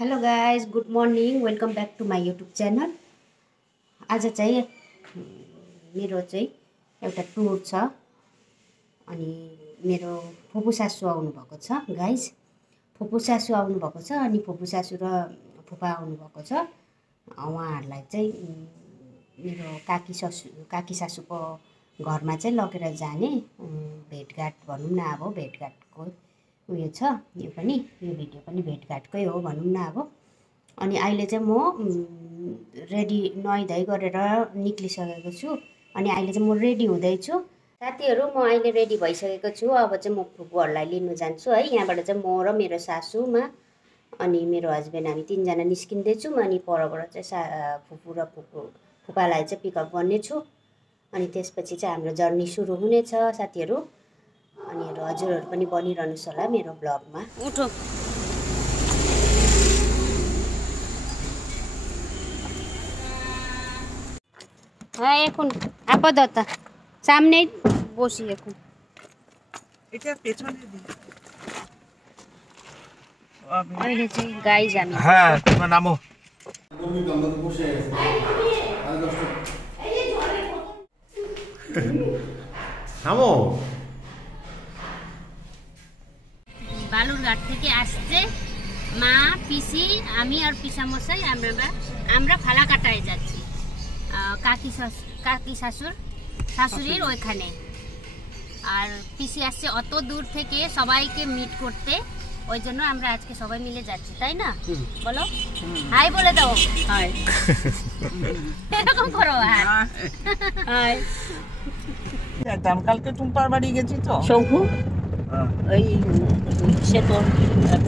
Hello guys, good morning, welcome back to my YouTube channel. आज चाहिँ मेरो चाहिँ एउटा टुर छ अनि मेरो फुपू सासू आउनुभएको छ गाइज। फुपू सासू आउनुभएको छ अनि फुपू सासू र फुपा आउनुभएको छ। उहाँहरूलाई चाहिँ मेरो काकी सासूको घरमा चाहिँ लगेर जाने भेटघाट भनौँ न। अब भेटघाटको उयो छ, यो भिडियो पनि भेटघाटकै हो भनौँ न अब। अनि अहिले चाहिँ म रेडी नुहाइधुवाइ गरेर निक्लिसकेको छु अनि अहिले चाहिँ म रेडी हुँदैछु। साथीहरू, म अहिले रेडी भइसकेको छु। अब चाहिँ म फुपूहरूलाई लिनु जान्छु है। यहाँबाट चाहिँ म र मेरो सासूमा अनि मेरो हस्बेन्ड हामी तीनजना निस्किँदैछौँ। अनि परबाट चाहिँ फुपू र फुपालाई चाहिँ पिकअप गर्नेछु अनि त्यसपछि चाहिँ हाम्रो जर्नी सुरु हुनेछ साथीहरू। अनि हजुरहरू पनि बनिरहनुहोस् होला मेरो ब्लगमा। उठो এখন আপাতত সামনেই বসি এখন। এটা পেছনে দি अहिले चाहिँ गाइज हामी হ্যাঁ তোমরা নামো। নামো। বালুরঘাট থেকে আসছে মা, পিসি, আমি আর পিসামশাই আমরা ফালাকাটায় যাচ্ছি কাকি শাশুড়ির ওইখানে। আর পিসি আসছে অত দূর থেকে সবাইকে মিট করতে, ওই জন্য আমরা আজকে সবাই মিলে যাচ্ছি, তাই না? বলো হাই বলে দাও। হাই এরকম করো। হাই কালকে টুম্পার বাড়ি গেছি তো শঙ্কু। ওই সে তোর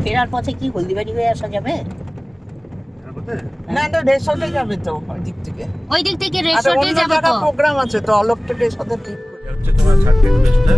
ফেরার পথে কি হলদিবাড়ি হয়ে আসা যাবে? না না, রেসর্টে যাবে তো ওই দিক থেকে। ওই দিক থেকে রেসর্টে যাব তো। প্রোগ্রাম আছে তো, অলোকটা রেসর্টে ঠিক হচ্ছে তোমার সার্টিফিকেট বেচটা।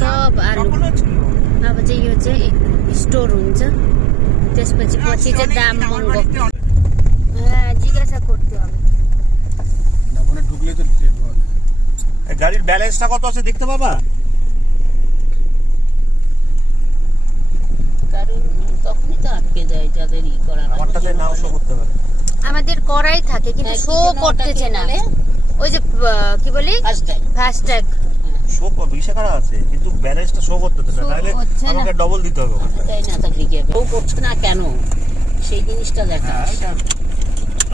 सब आलु। अब चाहिँ यो चाहिँ स्टोर हुन्छ, त्यसपछि पछि चाहिँ दाम महँगो। জিজ্ঞাসা করতে হবে। ওখানে ঢুকলে তো গাড়ির ব্যালেন্সটা কত আছে দেখতে পাবা। কারণ তখনই তো আটকে যায় যাদের ই করা। আমারটাতে নাও শো করতে পারে। আমাদের করাই থাকে কিন্তু শো করতেছে না। ওই যে কি বলি ফাস্ট্যাগ শো ভিসা করা আছে কিন্তু ব্যালেন্সটা শো করতেছে না, তাহলে আমাকে ডবল দিতে হবে। তাই না, থাকলে কি হবে? ও করছে না কেন, সেই জিনিসটা দেখা।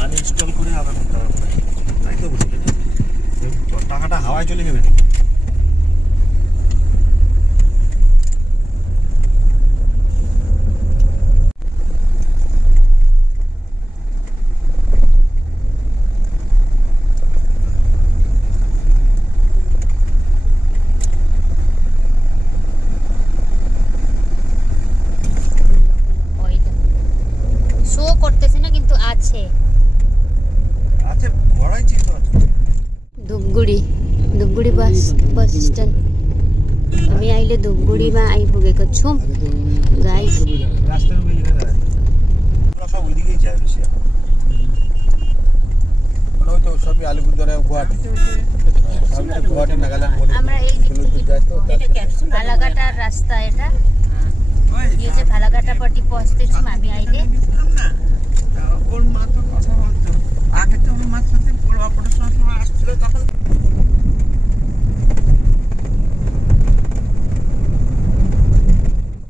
আনইনস্টল করে আবার করতে হবে, তাই তো বলি। টাকাটা হাওয়ায় চলে যাবে। Dhupguri bus stand. हामी अहिले धुपगुडीमा आइपुगेको छौँ गाइस। फालाकाटा रास्ता এটা, यो चाहिँ फालाकाटापट्टि पस्दैछौँ हामी अहिले। ওর মাথা কথা বলতো আগে তো ওর মাথাতে বড় অপারেশন সময় আসছিল তখন।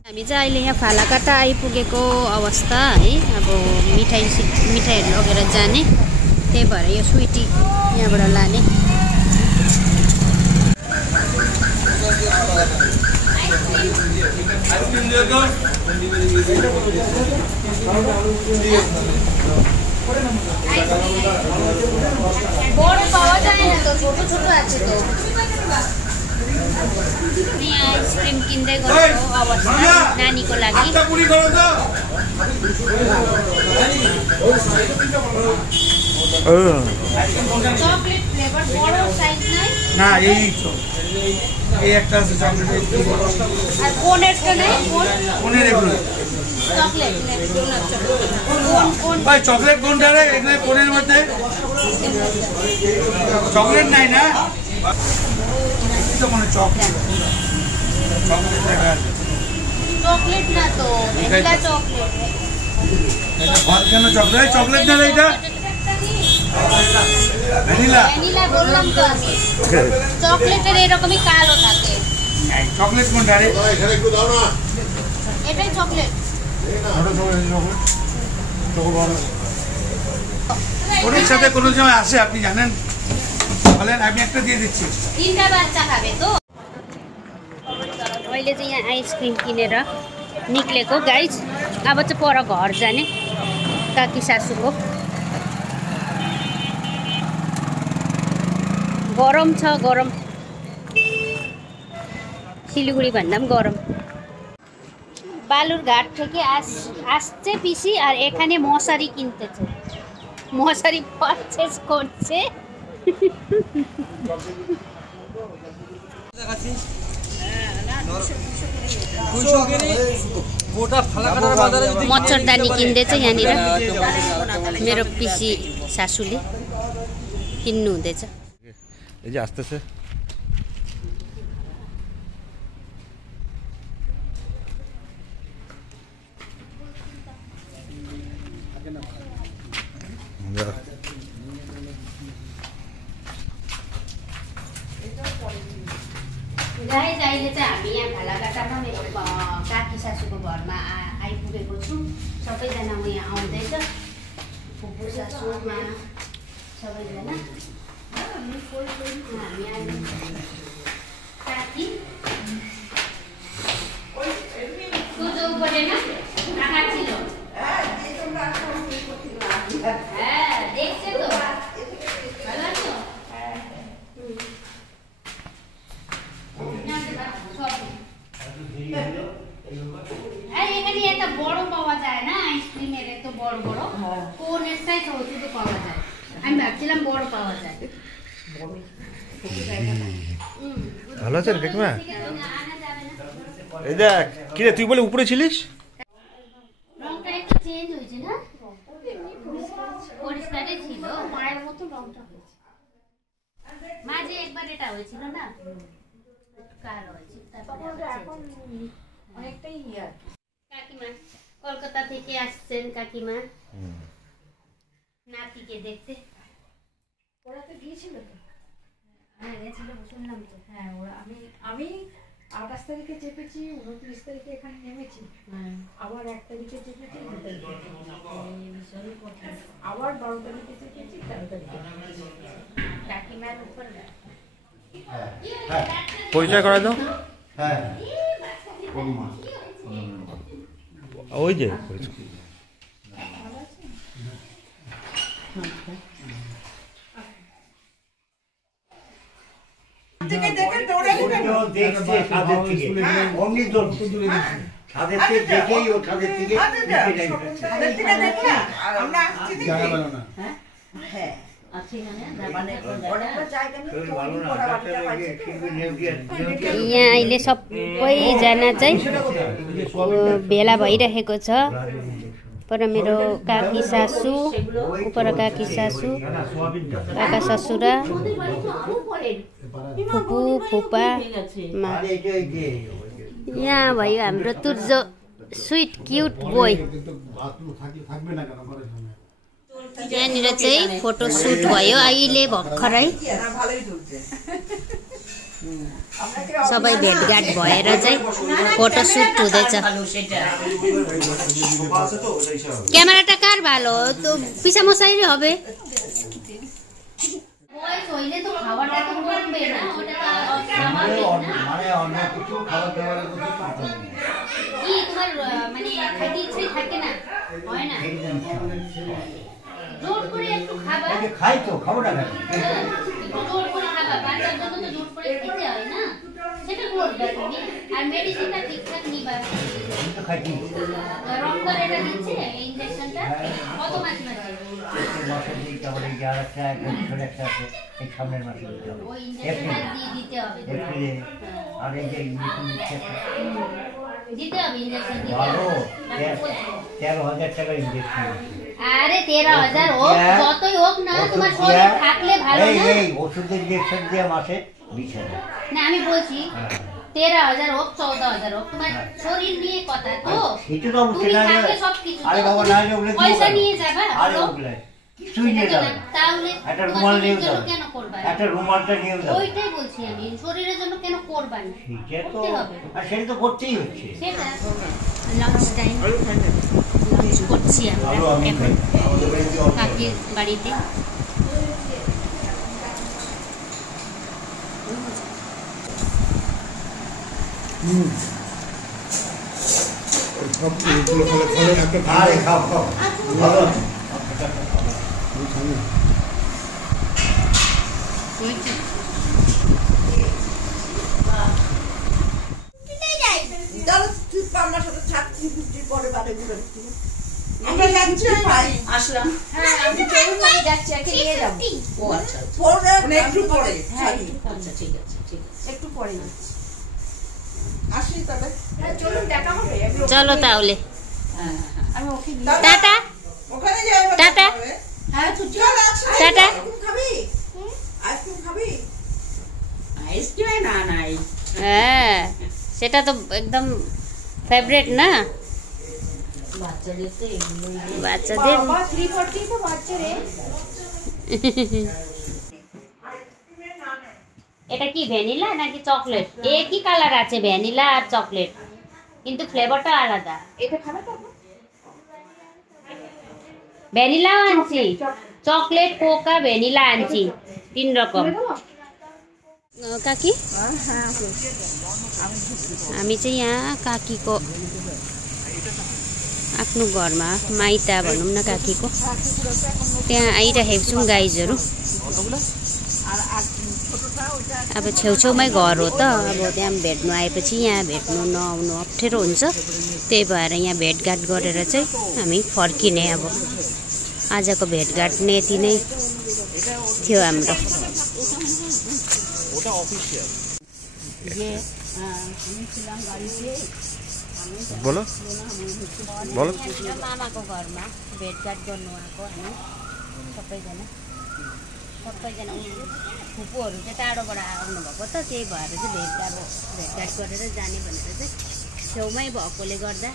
हामी चाहिँ अहिले यहाँ फालाकाटा आइपुगेको अवस्था है। अब मिठाईहरू लगेर जाने, त्यही भएर यो स्विटी यहाँबाट लाने। বড় পাওয়া যায় না তো, ছোট ছোট আছে তো। यहाँ आइसक्रिम किन्दै गरेको अवस्था नानीको लागि। चकलेट फ्लेभर बडो साइज नै না এই একটা আছে চকলেট আর কোনেরটা নাই কোনের এগুলো চকলেট কোন ভাই চকলেট কোনটা রে এখানে কোনের মধ্যে চকলেট নাই না এটা মনে চকলেট দেখা আছে চকলেট না তো এগুলা চকলেট এটা ভাত কেন চকলেট চকলেট না রে এটা ভ্যানিলা ভ্যানিলা বললাম তো আমি চকলেটের এরকমই কালো থাকে চকলেট কোনটা রে এখানে একটু দাও না এটাই চকলেট ওর সাথে কোনো সময় আসে আপনি জানেন বলেন আমি একটা দিয়ে दिচ্ছি तीनटा बाच्चा खाबे तो अहिले चाहिँ यहाँ आइसक्रिम किनेर निक्लेको गाइज अब चाहिँ पर घर जाने काकी सासूको गरम छ गरम सिलगढी भन्दा पनि गरम বালুরঘাট থেকে আসছে পিসি আর এখানে মশারি কিনতেছে মশারি পারচেজ করছে मच्छरदानी किन्दैछ यहाँनिर मेरो पिसी सासूले किन्नु हुँदैछ এই যে আসতেছে गाइज अहिले चाहिँ हामी यहाँ भालाघाटामा मेरो काकी सासूको घरमा आइपुगेको छु सबैजना म यहाँ आउँदैछ फुपू सासूमा सबैजना हामी काकी तुझो परेन आँखा ছিল হ্যাঁ দেখছে তো ভালো আছো এখানে একটা বড় পাওয়া যায় না আইসক্রিমের এত বড় বড় কোন এসটাই ছোট পাওয়া যায় আমি ভাবছিলাম বড় পাওয়া যায় ভালো আছেন কাকিমা এই দেখ কি রে তুই বলে উপরে ছিলিস রংটা একটু চেঞ্জ হয়েছে না পরিষ্কারই ছিল মায়ের মতো রংটা হয়েছে মাঝে একবার এটা হয়েছিল না কালো হয়েছে তারপরে এখন অনেকটাই ইয়ার কাকিমা কলকাতা থেকে আসছেন কাকিমা নাতিকে দেখতে ওরা তো গিয়েছিল তো হ্যাঁ গেছিল শুনলাম তো হ্যাঁ ওরা আমি 28 তারিখে চেপেছি 29 তারিখে এখানে নেমেছি আবার 1 তারিখে চেপেছি আবার 12 তারিখে চেপেছি 13 তারিখে কাকিমার উপর পরিচয় করা দাও হ্যাঁ ওই যে পরিচয় থেকে দেখে দৌড়ালি কেন দেখছে ছাদের থেকে অমনি দৌড় ছাদের থেকে দেখেই ও ছাদের থেকে ছাদের থেকে দেখে আমরা আসছি জায়গা ভালো না হ্যাঁ यहाँ अहिले सबैजना चाहिँ भेला भइरहेको छ पर मेरो काकी सासू उपर काकी सासू काका ससुरा फुपू फुपा यहाँ भयो हाम्रो तुर्जो स्विट क्युट बोय यहाँनिर चाहिँ फोटो सुट भयो अहिले भर्खरै सबै भेटघाट भएर चाहिँ फोटो सुट हुँदैछ ক্যামেরাটা কার ভালো তো পিছা মশাইরে হবে বয়স হইলে তো খাওয়াটা তো করবে না ওটা স্বাভাবিক না মানে অন্য কিছু খাবার দাবারের কিছু পারবে না কি তোমার মানে খাইতে ইচ্ছে থাকে না হয় না জোর করে একটু খাবা খাই তো খাবো না একটু জোর করে খাবা বাচ্চার জন্য তো জোর করে খেতে হয় না বসবা তুমি আর মেডিসিনটা ঠিকঠাক নিবা আমি তো খাইছি রক্তর এটা দিচ্ছে ইনজেকশনটা কত মাস মাসে মাসের দিকে আমাদের এই আর একটা ছোট একটা আছে এই সামনের মাসে দিতে হবে ওই ইনজেকশনটা দিয়ে দিতে হবে এপ্রিলে আর এই যে ইঞ্জেকশন দিচ্ছে দিতে হবে ইনজেকশন দিতে ভালো হবে 13,000 টাকার ইঞ্জেকশন আরে 13,000 হোক যতই হোক না তোমার শরীর থাকলে ভালো না এই ওষুধের ইনজেকশন দিয়ে মাসে 20,000 না আমি বলছি 13,000 হোক 14,000 হোক তোমার শরীর নিয়ে কথা তো সেটা তো অবশ্যই তুমি না থাকলে সবকিছু আরে বাবা না ওগুলো পয়সা নিয়ে যাবা আরে ওগুলো কিছুই নিয়ে যাবে না। তাহলে একটা তোমার রুমাল নিয়ে শরীরের জন্য যাবে কেন করবা একটা রুমালটা নিয়ে যাবে ওইটাই বলছি আমি শরীরের জন্য কেন করবা না সেটা তো করতে হবে। আর সেটা তো করতেই হচ্ছে সেটা লাঞ্চ টাইম লাঞ্চ করছি আমরা এখন কাকির বাড়িতে আরে খাও খাও ভালো আসলাম হ্যাঁ আমি চলুন না যাচ্ছি একে নিয়ে যাবো ও আচ্ছা একটু পরে হ্যাঁ আচ্ছা ঠিক আছে ঠিক আছে একটু পরে যাচ্ছি আসি তবে হ্যাঁ চলুন দেখা হবে চলো তাহলে হ্যাঁ আমি ওকে নিয়ে টাটা ওখানে যাই টাটা। হ্যাঁ ছুটি চল একসাথে টাটা। আইসক্রিম খাবি আইসক্রিম খাবি আইসক্রিম না নাই হ্যাঁ সেটা তো একদম ফেভারিট না বাচ্চাদের তো এগুলোই বাচ্চাদের বাবা 3:40 তো বাচ্চা রে এটা কি ভ্যানিলা নাকি চকলেট একই কালার আছে ভ্যানিলা আর চকলেট কিন্তু ফ্লেভারটা আলাদা এটা খাবে তো ভ্যানিলাও আনছি চকলেট কোকা ভ্যানিলা আনছি 3 রকম काकी हामी चाहिँ यहाँ काकीको आफ्नो घरमा माइता भनौँ न काकीको त्यहाँ आइराखेको छौँ गाइजहरू अब छेउछेउमै घर हो त अब त्यहाँ भेट्नु आएपछि यहाँ भेट्नु नआउनु अप्ठ्यारो हुन्छ त्यही भएर यहाँ भेटघाट गरेर चाहिँ हामी फर्किने अब आजको भेटघाट नै यति नै थियो हाम्रो बोलो बोलो मामाको घरमा भेटघाट गर्नु आएको हामी सबैजना फुपूहरू चाहिँ टाढोबाट आउनुभएको त त्यही भएर चाहिँ भेटघाट गरेर जाने भनेर चाहिँ छेउमै भएकोले गर्दा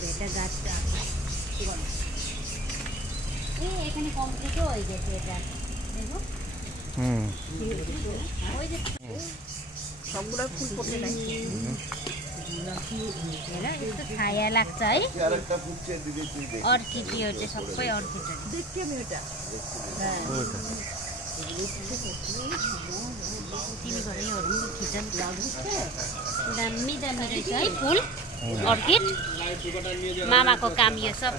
भेटघाट गर्नु এখানে কমপ্লিটও হয়ে গেছে এটা দেখো ওই যে সবগুলা ফুল ফোটে নাই हेर यस्तो छाया लाग्छ है अर्किड यो चाहिँ सबै अर्किडहरू দেখতে আমি এটা तिमी घर योहरू खिचन दामी दामी रहेछ है फुल अर्किड मामाको काम यो सब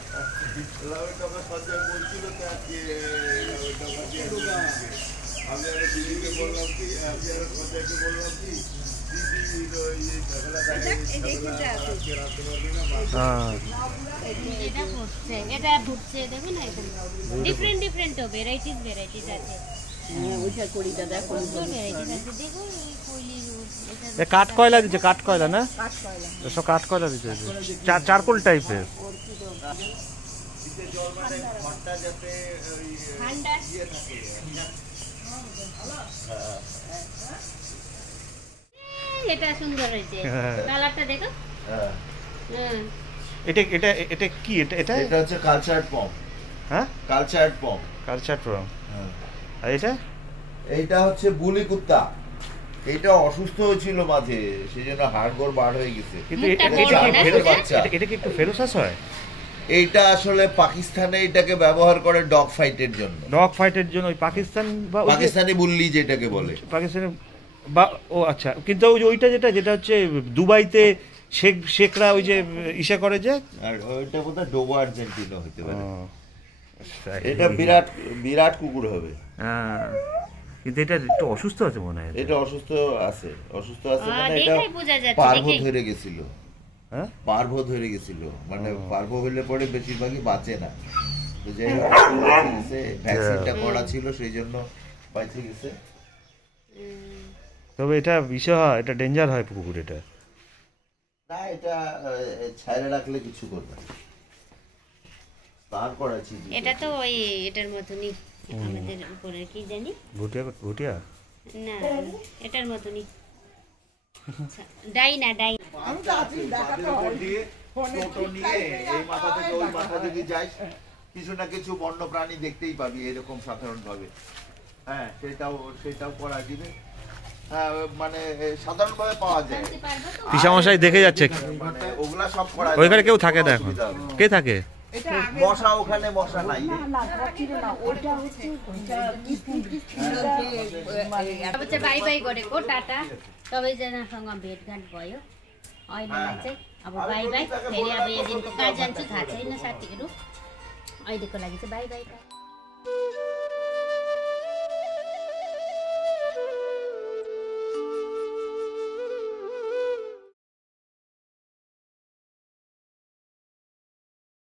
এটা ফুটছে দেখো না এখানে ডিফারেন্ট ডিফারেন্ট তো ভ্যারাইটিজ আছে ওইটা করিটা দেখো ভ্যারাইটিজ আছে দেখো এই কইলি এ কাঠ কয়লা দিচ্ছে কাঠ কয়লা না সব কাঠ কয়লা দিচ্ছে চারকোল টাইপের ঠান্ডা এটা সুন্দর হয়েছে কালারটা দেখো হ্যাঁ এটা এটা এটা কি এটা এটা এটা হচ্ছে কালচার্ড পম হ্যাঁ কালচার্ড পম কালচার প্রোগ্রাম আর এটা এইটা হচ্ছে বুলি কুত্তা এটা অসুস্থ হয়েছিল মাঝে সেজন্য হাড়গোড় বার হয়ে গেছে কিন্তু মুখটা এটা বড় না এটা বাচ্চা। এটা কি একটু ফেরোসাস হয় এইটা আসলে পাকিস্তানে এটাকে ব্যবহার করে ডগ ফাইটের জন্য ডগ ফাইটের জন্য ওই পাকিস্তান বা ওই যে পাকিস্তানি বুল্লি যেটাকে বলে পাকিস্তানে বা ও আচ্ছা কিন্তু ওই যে ওইটা যেটা হচ্ছে দুবাইতে শেখরা ওই যে ইসা করে যে আর ওইটা বোধহয় ডোবো আর্জেন্টিনা হতে পারে ও, এটা বিরাট বিরাট কুকুর হবে হ্যাঁ কিন্তু এটা একটু অসুস্থ আছে মনে হয় এটা অসুস্থ আছে মানে এটা দেখাই বোঝা যাচ্ছে পার্ভ দেখে। ধরে গেছিল, হ্যাঁ পার্ভ ধরে গেছিল, মানে পার্ভ হলে পরে বেশিরভাগই বাঁচে না। তো যাই হোক ভ্যাকসিনটা করা ছিল সেই জন্য বাঁচে গেছে। তবে এটা বিষয় হয়, এটা ডেঞ্জার হয় পুকুর এটা। না এটা ছাইরে রাখলে কিছু করবে না, স্নান করাচ্ছি। এটা তো ওই এটার মতনই আমাদের উপরে কি জানি ভুটিয়া ভুটিয়া না এটার মতনই ডাই না ডাই টোটো নিয়ে এই মাথা থেকে ওই মাথা যদি যাই কিছু না কিছু বন্য প্রাণী দেখতেই পাবি এরকম সাধারণভাবে। হ্যাঁ সেটাও করা দিবে, মানে সাধারণভাবে পাওয়া যায়। পিসামশাই দেখে যাচ্ছে, মানে ওগুলা সব করা ওইখানে কেউ থাকে না এখন, কে থাকে? মশা ওখানে মশা নাই। बाई बाई गरेको टाटा सबैजनासँग भेटघाट भयो अहिलेलाई चाहिँ अब बाई बाई फेरि अब यो दिनको कहाँ जान्छु थाहा छैन साथीहरू अहिलेको लागि चाहिँ बाई बाई।